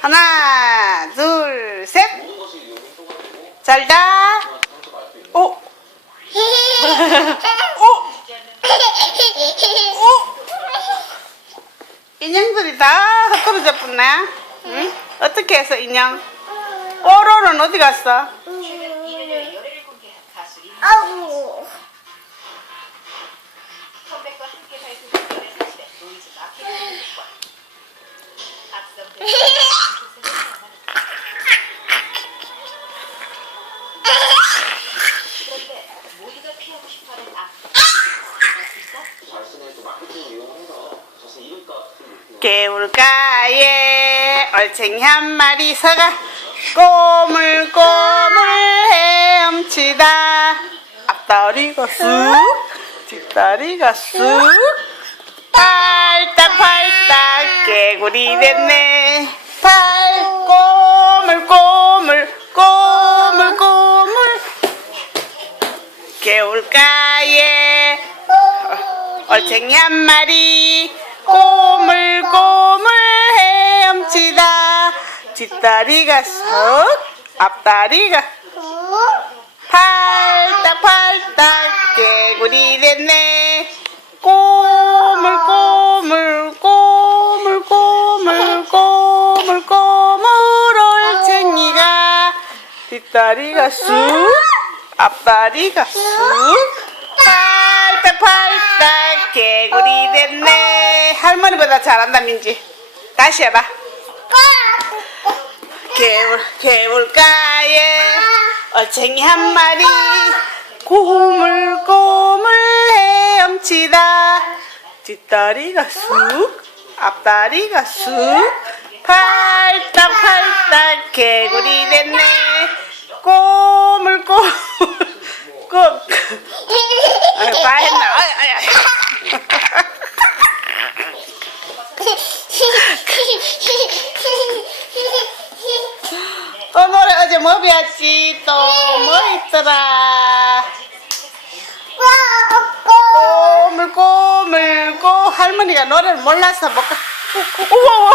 하나, 둘, 셋. 잘다. 오. 오. 오. 인형들이 다 흩어져 붙네. 응? 어떻게 해서 인형? 오로는 어디 갔어? 아우. 하고 싶어하는 악성 개울가에 얼챙이 한 마리 서가 꼬물꼬물 헤엄치다. 앞다리가 쑥 뒷다리가 쑥 팔딱팔딱 개구리 됐네. 팔 개울가에 얼챙이 한 마리 꼬물꼬물 헤엄치다. 뒷다리가 석 앞다리가 팔딱팔딱 개구리 됐네. 꼬물꼬물 꼬물꼬물 꼬물꼬물 얼챙이가 뒷다리가 쑥 앞다리가 쑥 팔딱 팔딱 개구리 됐네. 할머니보다 잘한다 민지. 다시 해봐. 개울 개울가에 얼챙이 한 마리 고물고물 헤엄치다. 뒷다리가 쑥 앞다리가 쑥 팔딱팔딱 개구리 됐네 꼬물꼬물 꼬 아유, 다 했나 아유, 아유, 아유. 또 노래 어제 뭐 배웠지? 또뭐 있더라? 꼬물꼬물꼬. 할머니가 노래를 몰라서 못 가. 우와 우와